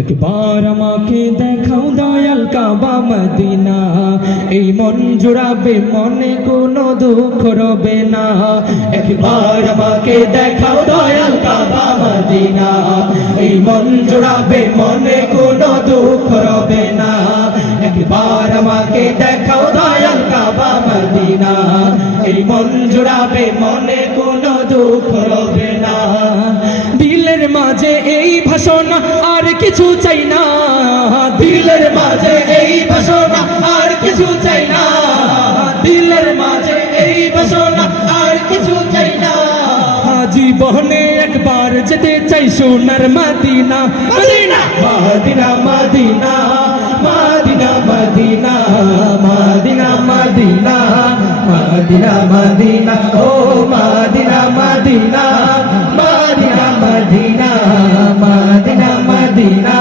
একবার আমাকে দেখাও দয়াল কাবা মদিনা, এই মন জুড়াবে মনে কোনো দুঃখ রবে না। একবার আমাকে দেখাও দয়াল কাবা মদিনা, এই মন জুড়াবে মনে কোনো দুঃখ রবে না। একবার আমাকে দেখাও দয়াল কাবা মদিনা, এই মন জুড়াবে মনে কোনো দুঃখ রবে না। দিলের মাঝে এই ভাষণা আর কিছু চাই না, দিলের মাঝে এই ভাষণা আর কিছু চাই না, দিলের মাঝে এই ভাষণা আর কিছু চাই না। জীবনে একবার যেতে চাই সোনার Medina, Medina Medina Medina Medina Medina Medina Medina Medina Medina ও Medina Medina Medina Medina Medina Medina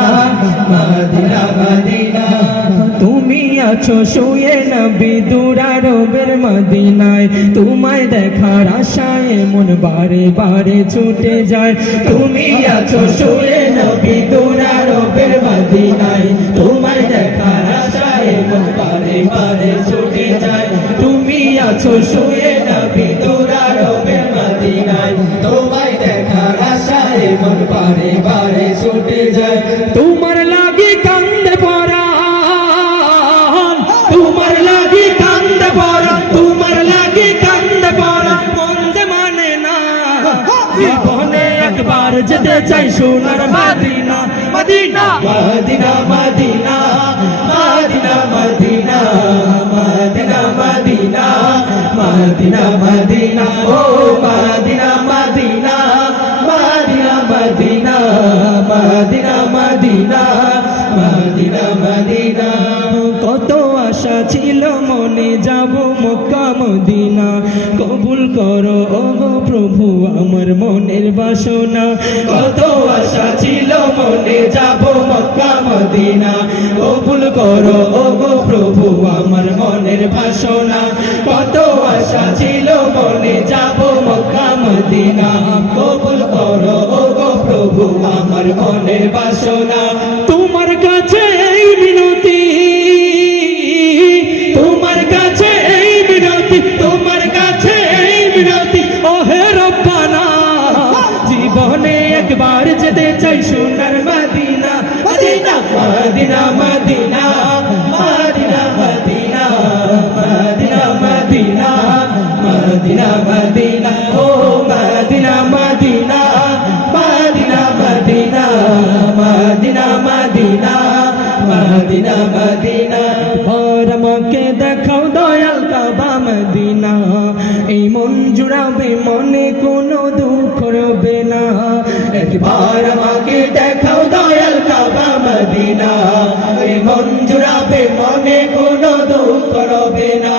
Medina Medina. তুমি আছো শুয়ে নবী দুরারবের মদিনায়, তোমায় দেখার আশায় মন বারে বারে ছুটে যায়। তুমি আছো শুয়ে নবী দুরারবের মদিনায়, তোমায় দেখার আশায় মন বারে বারে ছুটে যায়। তুমি আছো শুয়ে নবী দুরারবের মদিনায়, তোমায় দেখার আশায় মন বারে বারে ছুটে যায়। তোমার লাগি কান্দে পরাণ, তোমার লাগি কান্দে পরাণ, তোমার লাগি কান্দে পরাণ, মন যে মানে না। জীবনে একবার যেতে চাই সোনার Medina, Medina Medina Medina Medina Medina Medina Medina Medina Medina ও Medina Medina Medina Medina Medina Medina Medina Medina. কত আশা ছিল মনে যাব মক্কা মদিনা, কবুল করো ওগো প্রভু আমার মনের বাসনা। কত আশা ছিল মনে যাব মক্কা মদিনা, কবুল করো ওগো প্রভু আমার মনের বাসনা। কত আশা ছিল মনে যাব মক্কা মদিনা, কবুল করো ওগো প্রভু আমার মনের বাসনা। তোমার কাছে এই মিনতি, তোমার কাছে এই মিনতি, তোমার কাছে এই মিনতি ও হে রব্বানা। জীবনে একবার যেতে চাই সোনার Medina, Medina Medina Medina Medina Medina Medina Medina Medina Medina ও Medina Medina Medina Medina Medina Medina Medina Medina. আর আমাকে দেখাও দয়াল কাবা মদিনা, এই মন জুড়াবে মনে কোনো দুঃখ রবে না। একবার আমাকে দেখাও দয়াল কাবা মদিনা, এই মন জুড়াবে মনে কোনো দুঃখ রবে না।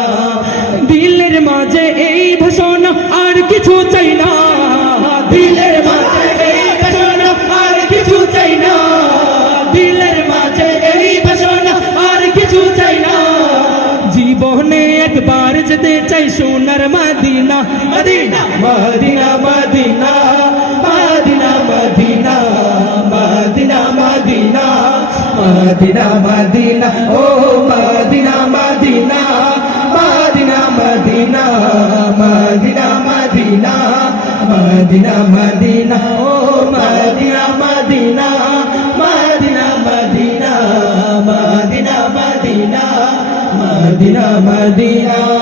দিলের মাঝে এই ভাষণা আর কিছু চাই না, দিলের মাঝে এই ভাষণা আর কিছু চাই না, দিলের মাঝে এই ভাষণা আর কিছু চাই না। জীবনে একবার যেতে চাই সোনার Medina, Medina Medina Medina Medina Medina Medina Medina Medina Medina ও Medina Medina Medina Medina Medina Medina Medina Medina ও Medina Medina Medina Medina Medina Medina Medina Medina.